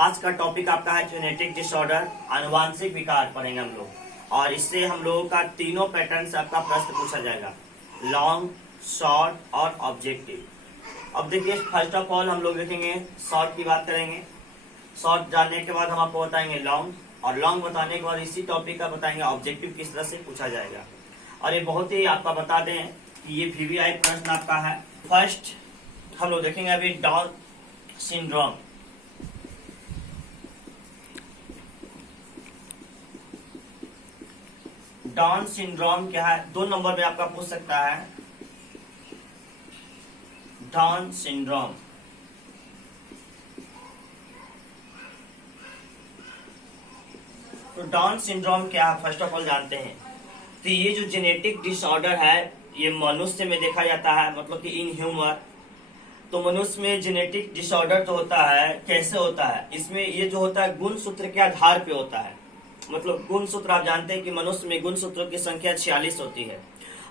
आज का टॉपिक आपका है जेनेटिक डिसऑर्डर, आनुवांशिक विकार पढ़ेंगे हम लोग। और इससे हम लोगों का तीनों पैटर्न से आपका प्रश्न पूछा जाएगा, लॉन्ग, शॉर्ट और ऑब्जेक्टिव। अब देखिए, फर्स्ट ऑफ ऑल हम लोग देखेंगे शॉर्ट की बात करेंगे। शॉर्ट जानने के बाद हम आपको बताएंगे लॉन्ग, और लॉन्ग बताने के बाद इसी टॉपिक का बताएंगे ऑब्जेक्टिव किस तरह से पूछा जाएगा। और ये बहुत ही आपका बता दें कि ये वीवीआई प्रश्न आपका है। फर्स्ट हम लोग देखेंगे अभी डाउन सिंड्रोम। डाउन सिंड्रोम क्या है? 2 नंबर में आपका पूछ सकता है डाउन सिंड्रोम। तो डाउन सिंड्रोम क्या है फर्स्ट ऑफ ऑल जानते हैं। तो ये जो जेनेटिक डिसऑर्डर है ये मनुष्य में देखा जाता है, मतलब कि इन ह्यूमन। तो मनुष्य में जेनेटिक डिसऑर्डर जो होता है कैसे होता है, इसमें ये जो होता है गुणसूत्र के आधार पे होता है। मतलब गुणसूत्र आप जानते हैं कि मनुष्य में गुणसूत्रों की संख्या 46 होती है,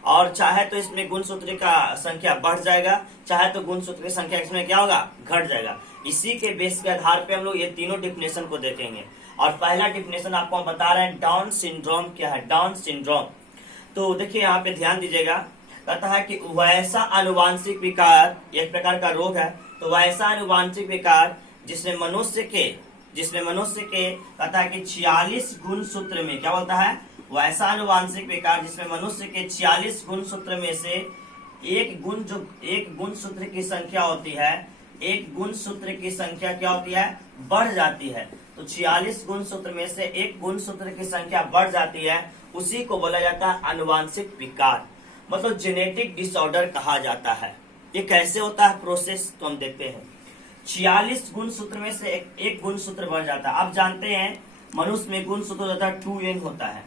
और चाहे तो इसमें गुणसूत्र का संख्या बढ़ जाएगा, चाहे तो गुणसूत्र की संख्या इसमें क्या होगा, घट जाएगा। इसी के बेस के आधार पे हम लोग ये तीनों डिफिनेशन को देखेंगे। और पहला डिफिनेशन आपको हम बता रहे हैं डाउन सिंड्रोम क्या है। डाउन सिंड्रोम तो देखिए यहाँ पे ध्यान दीजिएगा, कहता है कि वैसा आनुवांशिक विकार, एक प्रकार का रोग है, तो वैसा आनुवांशिक विकार जिसमें मनुष्य के कहता है कि 46 गुणसूत्र में क्या बोलता है, वैसा आनुवांशिक विकार जिसमें मनुष्य के 46 गुणसूत्र में से एक गुणसूत्र की संख्या होती है, एक गुणसूत्र की संख्या क्या होती है, बढ़ जाती है। तो 46 गुणसूत्र में से एक गुणसूत्र की संख्या बढ़ जाती है, उसी को बोला जाता है आनुवांशिक विकार, मतलब जेनेटिक डिसऑर्डर कहा जाता है। ये कैसे होता है प्रोसेस, तो हम देखते हैं। 46 गुणसूत्र में से एक गुणसूत्र बढ़ जाता है। आप जानते हैं मनुष्य में गुणसूत्र होता है 2n होता है।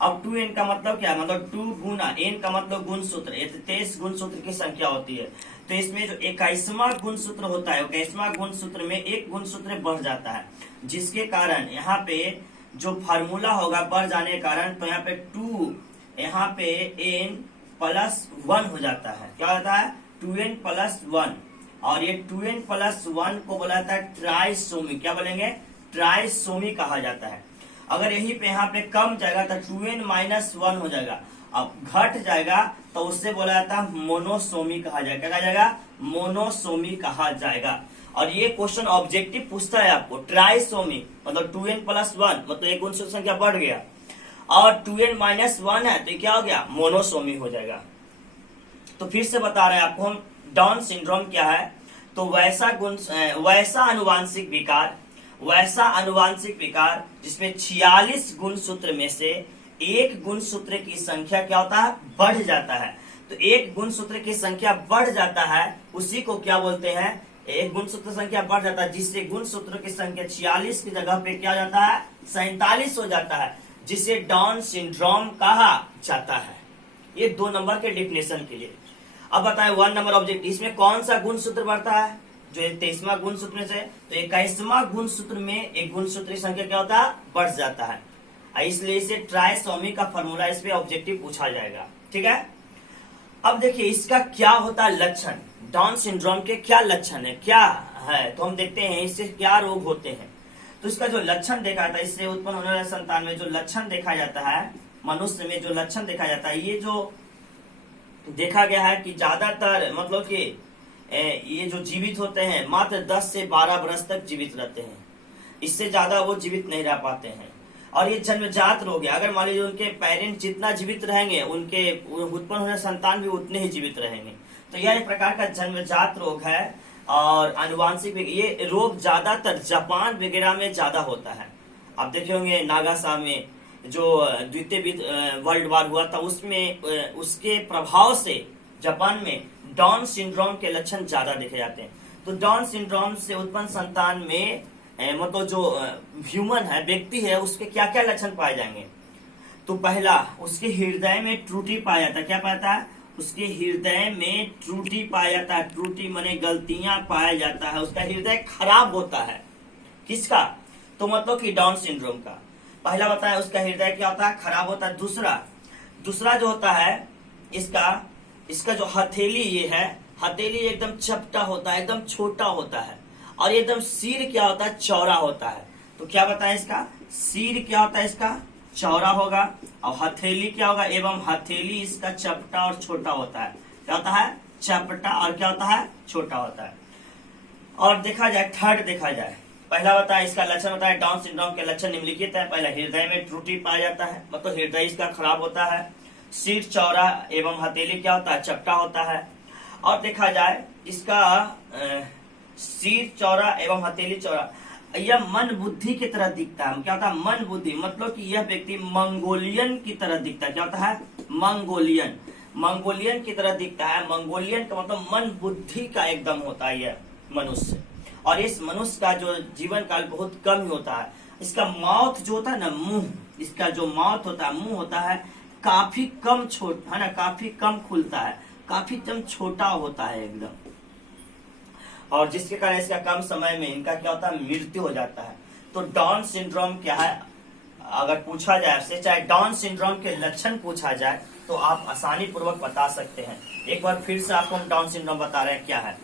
अब 2n का मतलब क्या है, मतलब 2 गुना n का मतलब गुणसूत्र, 23 गुणसूत्र की संख्या होती है। तो इसमें जो 21वां गुणसूत्र होता है, 21वां गुणसूत्र में एक गुणसूत्र बढ़ जाता है, जिसके कारण यहाँ पे जो फार्मूला होगा बढ़ जाने के कारण, तो यहाँ पे 2 यहाँ पे n+1 हो जाता है। क्या होता है, 2n+1। और ये 2n+1 को बोला जाता है ट्राइसोमी। क्या बोलेंगे, ट्राइसोमी कहा जाता है। अगर यही पे यहाँ पे कम जाएगा तो 2n-1 हो जाएगा। अब घट जाएगा तो उससे बोला जाता है मोनोसोमी कहा जाएगा। क्या कहा जाएगा, मोनोसोमी कहा जाएगा। और ये क्वेश्चन ऑब्जेक्टिव पूछता है आपको, ट्राइसोमी मतलब 2n+1 मतलब एक गुणसूत्र संख्या बढ़ गया, और 2n-1 है तो क्या हो गया, मोनोसोमी हो जाएगा। तो फिर से बता रहे हैं आपको हम डाउन सिंड्रोम क्या है। तो वैसा आनुवांशिक विकार जिसमें 46 गुणसूत्र में से एक गुणसूत्र की संख्या क्या होता है, बढ़ जाता है। तो एक गुणसूत्र की संख्या बढ़ जाता है, उसी को क्या बोलते हैं, एक गुणसूत्र संख्या बढ़ जाता है, जिससे गुणसूत्र की संख्या 46 की जगह पे क्या हो जाता है, 47 हो जाता है, जिसे डाउन सिंड्रोम कहा जाता है। ये 2 नंबर के डिफिनेशन के लिए। अब बताएं 1 नंबर ऑब्जेक्ट, इसमें कौन सा गुणसूत्र बढ़ता है, जो 23वां गुणसूत्र से, तो 21वां गुणसूत्र में एक गुणसूत्र की संख्या क्या होता है, बढ़ जाता है। इसलिए इसे ट्राइसोमी का फॉर्मूला इस पे ऑब्जेक्टिव पूछा जाएगा। ठीक है, अब देखिए इसका क्या होता है लक्षण, डाउन सिंड्रोम के क्या लक्षण है, क्या है, तो हम देखते हैं इससे क्या रोग होते हैं। तो इसका जो लक्षण देखा जाता है, इससे उत्पन्न होने वाले संतान में जो लक्षण देखा जाता है, मनुष्य में जो लक्षण देखा जाता है, ये जो देखा गया है कि ज्यादातर मतलब कि ये जो जीवित होते हैं मात्र 10 से 12 वर्ष तक जीवित रहते हैं, इससे ज्यादा वो जीवित नहीं रह पाते हैं। और ये जन्मजात रोग है, अगर मान लीजिए उनके पेरेंट जितना जीवित रहेंगे, उनके उत्पन्न होने संतान भी उतने ही जीवित रहेंगे। तो यह एक प्रकार का जन्मजात रोग है। और आनुवांशिक ये रोग ज्यादातर जापान वगैरह में ज्यादा होता है। आप देखे होंगे नागासा में जो द्वितीय वर्ल्ड वार हुआ था, उसमें उसके प्रभाव से जापान में डाउन सिंड्रोम के लक्षण ज्यादा देखे जाते हैं। तो डाउन सिंड्रोम से उत्पन्न संतान में मतलब जो ह्यूमन है, व्यक्ति है, उसके क्या क्या लक्षण पाए जाएंगे। तो पहला, उसके हृदय में त्रुटि पाया जाता है। क्या पाया है, उसके हृदय में त्रुटि पाया जाता है। त्रुटि माने गलतियां पाया जाता है, उसका हृदय खराब होता है। किसका, तो मतलब कि डाउन सिंड्रोम का। पहला बताया उसका हृदय क्या होता है, खराब होता है। दूसरा जो होता है इसका जो हथेली ये है, हथेली एकदम चपटा होता है, एकदम छोटा होता है। और एकदम सिर क्या होता है, चौड़ा होता है। तो क्या बताएं इसका, सिर क्या होता है इसका, चौड़ा होगा, और हथेली क्या होगा, एवं हथेली इसका चपटा और छोटा होता है। क्या होता है, चपटा और क्या होता है, छोटा होता है। और देखा जाए थर्ड, देखा जाए पहला बताया इसका लक्षण बताया, डाउन सिंड्रोम के लक्षण निम्नलिखित है। पहला, हृदय में त्रुटि पाया जाता है, मतलब हृदय इसका खराब होता है। सिर चौड़ा एवं हथेली क्या होता है, चपटा होता है। और देखा जाए इसका सिर चौड़ा एवं हथेली चौड़ा, यह मन बुद्धि की तरह दिखता है। क्या होता है, मन बुद्धि, मतलब कि यह व्यक्ति मंगोलियन की तरह दिखता है। क्या होता है, मंगोलियन, मंगोलियन की तरह दिखता है। मंगोलियन का मतलब मन बुद्धि का एकदम होता है यह मनुष्य। और इस मनुष्य का जो जीवन काल बहुत कम ही होता है। इसका माउथ जो होता है ना, मुंह, इसका जो माउथ होता है, मुंह होता है, काफी कम छोटा है ना, काफी कम खुलता है, काफी कम छोटा होता है एकदम। और जिसके कारण इसका कम समय में इनका क्या होता है, मृत्यु हो जाता है। तो डाउन सिंड्रोम क्या है, अगर पूछा जाए आपसे, चाहे डाउन सिंड्रोम के लक्षण पूछा जाए तो आप आसानी पूर्वक बता सकते हैं। एक बार फिर से आपको हम डाउन सिंड्रोम बता रहे हैं क्या है।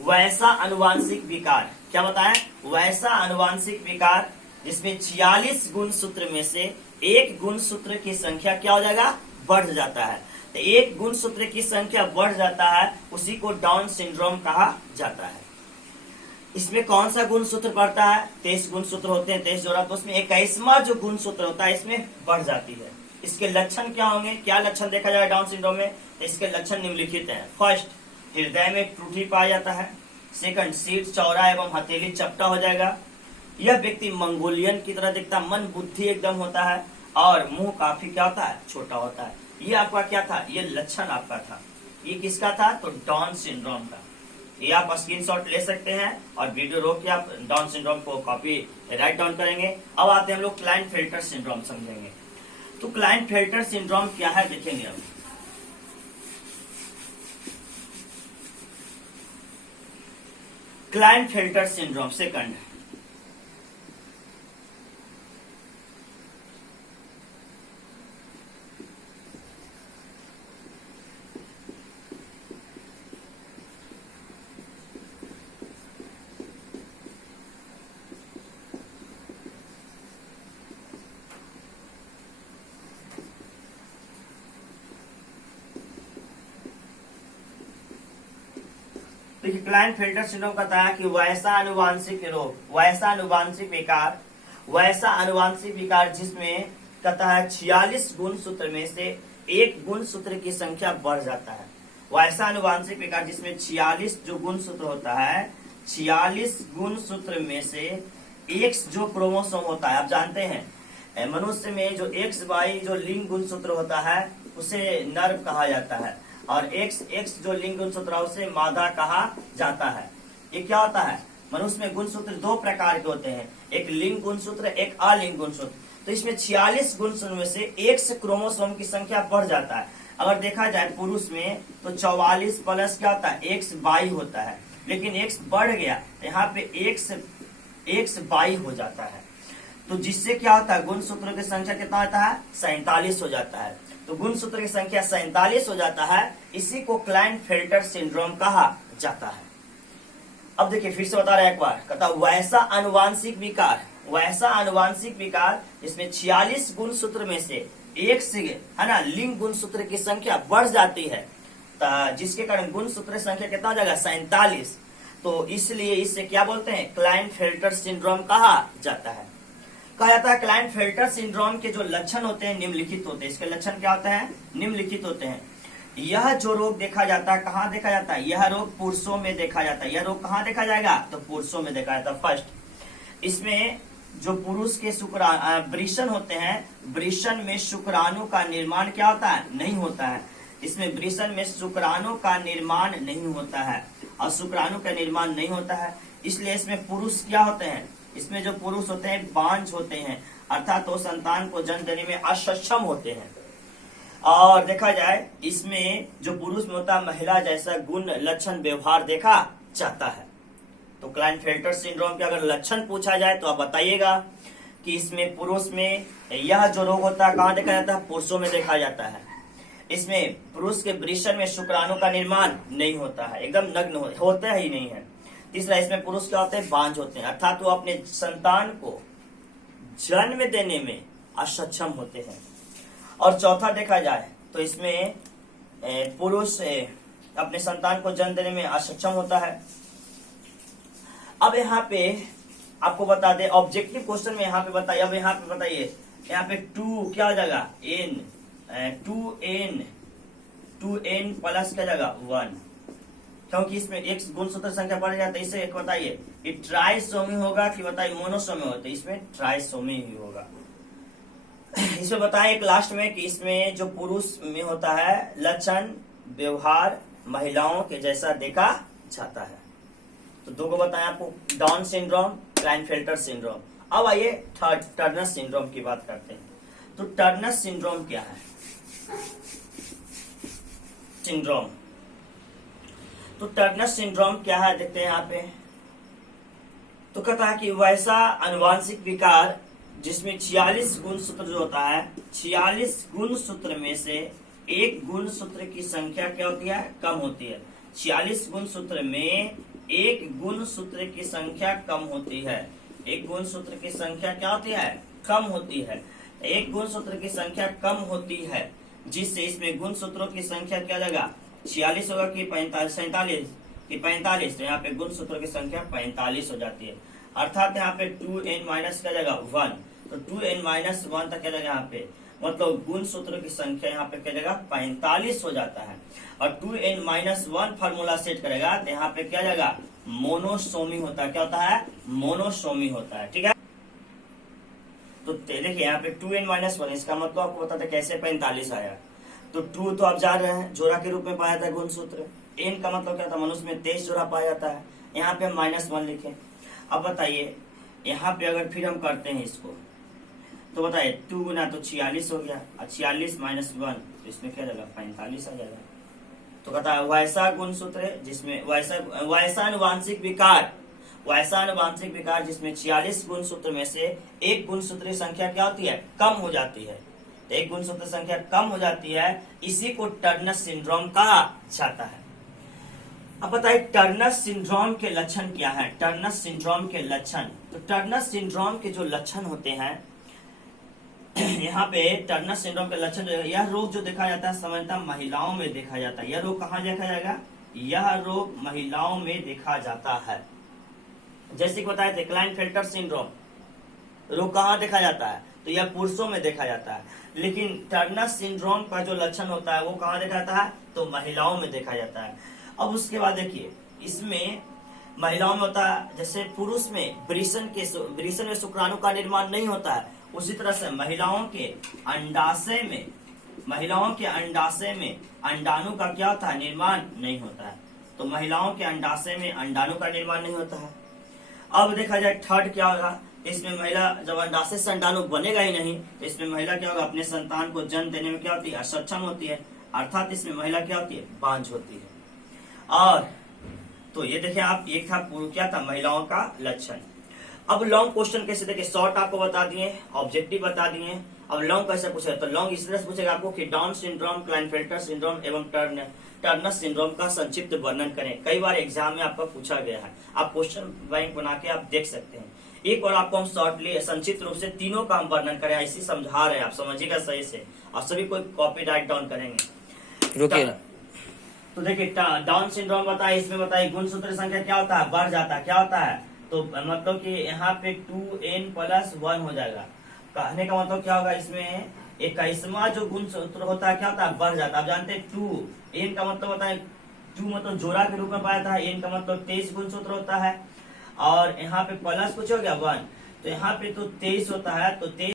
वैसा अनुवांशिक विकार, क्या बताएं, वैसा अनुवांशिक विकार जिसमें 46 गुणसूत्र में से एक गुणसूत्र की संख्या क्या हो जाएगा, बढ़ जाता है। तो एक गुणसूत्र की संख्या बढ़ जाता है, उसी को डाउन सिंड्रोम कहा जाता है। इसमें कौन सा गुणसूत्र बढ़ता है, 23 गुणसूत्र होते हैं, 23 जोड़ा, तो उसमें 21वां जो गुणसूत्र होता है इसमें बढ़ जाती है। इसके लक्षण क्या होंगे, क्या लक्षण देखा जाएगा डाउन सिंड्रोम में, इसके लक्षण निम्नलिखित हैं। फर्स्ट, हृदय में त्रुटि पाया जाता है। सेकंड, सिर चौड़ा एवं हथेली चपटा हो जाएगा। यह व्यक्ति मंगोलियन की तरह दिखता है, मन बुद्धि एकदम होता है, और मुंह काफी क्या होता है, छोटा होता है। ये आपका क्या था, ये लक्षण आपका था। ये किसका था, तो डाउन सिंड्रोम का। ये आप स्क्रीनशॉट ले सकते हैं और वीडियो रोक के आप डाउन सिंड्रोम को कॉपी राइट डाउन करेंगे। अब आते हैं हम लोग क्लाइनफेल्टर सिंड्रोम समझेंगे। तो क्लाइनफेल्टर सिंड्रोम क्या है देखेंगे हम। क्लाइनफेल्टर सिंड्रोम सेकंड, देखिए क्लाइनफेल्टर सिंड्रोम कहता है कि वैसा अनुवांशिक रोग, वैसा अनुवांशिक विकार, वैसा अनुवांशिक विकार जिसमें कहता है 46 गुणसूत्र में से एक गुणसूत्र की संख्या बढ़ जाता है। वैसा अनुवांशिक विकार जिसमें 46 जो गुणसूत्र होता है, 46 गुणसूत्र में से एक जो क्रोमोसोम होता है, आप जानते हैं मनुष्य में जो एक्स वाई जो लिंग गुणसूत्र होता है उसे नर कहा जाता है, और एक्स एक्स जो लिंग गुणसूत्र है उसे मादा कहा जाता है। ये क्या होता है, मनुष्य में गुणसूत्र दो प्रकार के होते हैं, एक लिंग गुणसूत्र, एक अलिंग गुणसूत्र। तो इसमें 46 गुणसूत्र में से एक्स क्रोमोसोम की संख्या बढ़ जाता है। अगर देखा जाए पुरुष में तो 44 प्लस क्या होता है, एक्स 22 होता है, लेकिन एक्स बढ़ गया यहाँ पे एक्स 22 हो जाता है। तो जिससे क्या होता है, गुणसूत्रों की संख्या कितना होता है, 47 हो जाता है। तो गुणसूत्र की संख्या 47 हो जाता है, इसी को क्लाइनफेल्टर सिंड्रोम कहा जाता है। अब देखिए फिर से बता रहे हैं एक बार, कहता वैसा अनुवांशिक विकार, वैसा अनुवांशिक विकार इसमें 46 गुणसूत्र में से एक से है ना लिंग गुणसूत्र की संख्या बढ़ जाती है, जिसके कारण गुणसूत्र संख्या कितना हो जाएगा, 47। तो इसलिए इससे क्या बोलते हैं, क्लाइनफेल्टर सिंड्रोम कहा जाता है। कहा जाता है क्लाइनफेल्टर सिंड्रोम के जो लक्षण होते हैं निम्नलिखित होते हैं। इसके लक्षण क्या होते हैं, निम्नलिखित होते हैं। यह जो रोग देखा जाता है कहाँ देखा जाता है, यह रोग पुरुषों में देखा जाता है। यह रोग कहाँ देखा जाएगा, तो पुरुषों में देखा जाता है। फर्स्ट, इसमें जो पुरुष के वृषण होते हैं, वृषण में शुक्राणु का निर्माण क्या होता है, नहीं होता है। इसमें वृषण में शुक्राणु का निर्माण नहीं होता है, और शुक्राणु का निर्माण नहीं होता है, इसलिए इसमें पुरुष क्या होते हैं, इसमें जो पुरुष होते हैं बांझ होते हैं, अर्थात वो संतान को जन्म देने में असक्षम होते हैं। और देखा जाए इसमें जो पुरुष में होता है महिला जैसा गुण लक्षण व्यवहार देखा जाता है। तो क्लाइनफेल्टर सिंड्रोम के अगर लक्षण पूछा जाए तो आप बताइएगा कि इसमें पुरुष में यह जो रोग होता है कहाँ देखा जाता है, पुरुषों में देखा जाता है। इसमें पुरुष के वृषण में शुक्राणु का निर्माण नहीं होता है, एकदम नग्न होता ही नहीं है। तीसरा, इसमें पुरुष क्या होते हैं, बांझ होते हैं, अर्थात वो अपने संतान को जन्म देने में असक्षम होते हैं। और चौथा देखा जाए तो इसमें पुरुष अपने संतान को जन्म देने में असक्षम होता है। अब यहाँ पे आपको बता दे, ऑब्जेक्टिव क्वेश्चन में यहाँ पे बताइए, अब यहाँ पे बताइए, यहाँ पे 2 क्या हो जाएगा, n 2n प्लस क्या जाएगा 1, क्योंकि इसमें एक गुणसूत्र संख्या बढ़ जाता है। इसे एक बताइए कि ट्राइसोमी होगा कि बताइए मोनोसोमी होता है, इसमें ट्राइसोमी ही होगा। इसमें बताएं एक लास्ट में कि इसमें जो पुरुष में होता है लक्षण व्यवहार महिलाओं के जैसा देखा जाता है। तो दो को बताएं आपको, डाउन सिंड्रोम, क्लाइनफेल्टर सिंड्रोम। अब आइए टर्नर सिंड्रोम की बात करते हैं। तो टर्नर सिंड्रोम क्या है, सिंड्रोम, तो टर्नर सिंड्रोम क्या है देखते हैं यहाँ पे। तो कहता है कि वैसा अनुवांशिक विकार जिसमें 46 गुणसूत्र जो होता है, 46 गुणसूत्र में से एक गुणसूत्र की संख्या क्या होती है, कम होती है। 46 गुणसूत्र में एक गुणसूत्र की संख्या कम होती है, एक गुणसूत्र की संख्या क्या होती है, कम होती है। एक गुणसूत्र की संख्या कम होती है, जिससे इसमें गुणसूत्रों की संख्या क्या जाएगा, 46 होगा कि 47 कि 45, तो यहाँ पे गुणसूत्रों की संख्या 45 हो जाती है। अर्थात यहाँ पे 2n माइनस क्या जाएगा 1, तो 2n माइनस 1 तक क्या जाएगा यहाँ पे, मतलब गुणसूत्रों की संख्या यहाँ पे क्या जाएगा 45 हो जाता है। और 2n माइनस 1 फार्मूला सेट करेगा तो यहाँ पे क्या जाएगा, मोनोसोमी होता है। क्या होता है, मोनोसोमी होता है। ठीक है, तो देखिए यहाँ पे 2n माइनस 1, इसका मतलब आपको बताते कैसे 45 आया। तो 2 तो आप जान रहे हैं जोड़ा के रूप में पाया था गुणसूत्र, n का मतलब क्या था, मनुष्य में 23 जोड़ा पाया जाता है। यहाँ पे हम -1 लिखे। अब बताइए यहाँ पे अगर फिर हम करते हैं इसको, तो बताइए 2 गुना तो 46 हो गया, और 46 माइनस 1 तो इसमें क्या जाएगा 45 आ जाएगा। तो कहता है वैसा गुणसूत्र जिसमें वैसा अनुवांशिक विकार जिसमें 46 गुणसूत्र में से एक गुणसूत्र की संख्या क्या होती है, कम हो जाती है। तो एक गुणसूत्र संख्या कम हो जाती है, इसी को टर्नर सिंड्रोम कहा जाता है। अब बताइए टर्नर सिंड्रोम के लक्षण क्या है। टर्नर सिंड्रोम के लक्षण, तो टर्नर सिंड्रोम के जो लक्षण होते हैं यहाँ पे टर्नर सिंड्रोम के लक्षण जो है, यह रोग जो देखा जाता है सामान्यतः महिलाओं में देखा जाता है। यह रोग कहाँ देखा जाएगा, यह रोग महिलाओं में देखा जाता है। जैसे कि बताया था क्लाइनफेल्टर सिंड्रोम रोग कहाँ देखा जाता है, तो यह पुरुषों में देखा जाता है। लेकिन टर्नर सिंड्रोम का जो लक्षण होता है वो कहाँ देखा जाता है, तो महिलाओं में देखा जाता है। अब उसके बाद देखिए इसमें महिलाओं में होता है, जैसे पुरुष में वृषण में शुक्राणु का निर्माण नहीं होता है, उसी तरह से महिलाओं के अंडाशय में अंडाणु का क्या होता है, निर्माण नहीं होता है। तो महिलाओं के अंडाशय में अंडाणु का निर्माण नहीं होता है। अब देखा जाए थर्ड क्या होगा, इसमें महिला जब अंडाशय से अंडाणु बनेगा ही नहीं, तो इसमें महिला क्या होगा, अपने संतान को जन्म देने में क्या होती है, असक्षम होती है। अर्थात इसमें महिला क्या होती है, बांझ होती है। और तो ये देखिए आप, एक था क्या था, महिलाओं का लक्षण। अब लॉन्ग क्वेश्चन कैसे देखे, शॉर्ट आपको बता दिए, ऑब्जेक्टिव बता दिए। अब लॉन्ग कैसे पूछेगा, तो लॉन्ग इस तरह से पूछेगा आपको कि डाउन सिंड्रोम, क्लाइनफेल्टर सिंड्रोम एवं टर्नर सिंड्रोम का संक्षिप्त वर्णन करें। कई बार एग्जाम में आपका पूछा गया है, आप क्वेश्चन बैंक बना के आप देख सकते हैं। एक और आपको हम शॉर्टली संक्षिप्त रूप से तीनों का हम वर्णन करें, ऐसी समझा रहे हैं, आप समझिएगा सही से, और सभी को कॉपी राइट डाउन करेंगे। रुकिए, तो देखिए डाउन सिंड्रोम बताए, इसमें बताइए गुणसूत्र संख्या क्या होता है, बढ़ जाता है। क्या होता है, तो मतलब कि यहाँ पे 2n प्लस 1 हो जाएगा। कहने का मतलब क्या होगा, इसमें 21वां जो गुणसूत्र होता है क्या होता है, बढ़ जाता है। आप जानते हैं 2n का मतलब होता है, 2 मतलब जोड़ा के रूप में पाया था, n का मतलब 23 गुणसूत्र होता है, और यहाँ पे प्लस कुछ हो गया 1, तो यहाँ पे तो 23 होता है, तो 23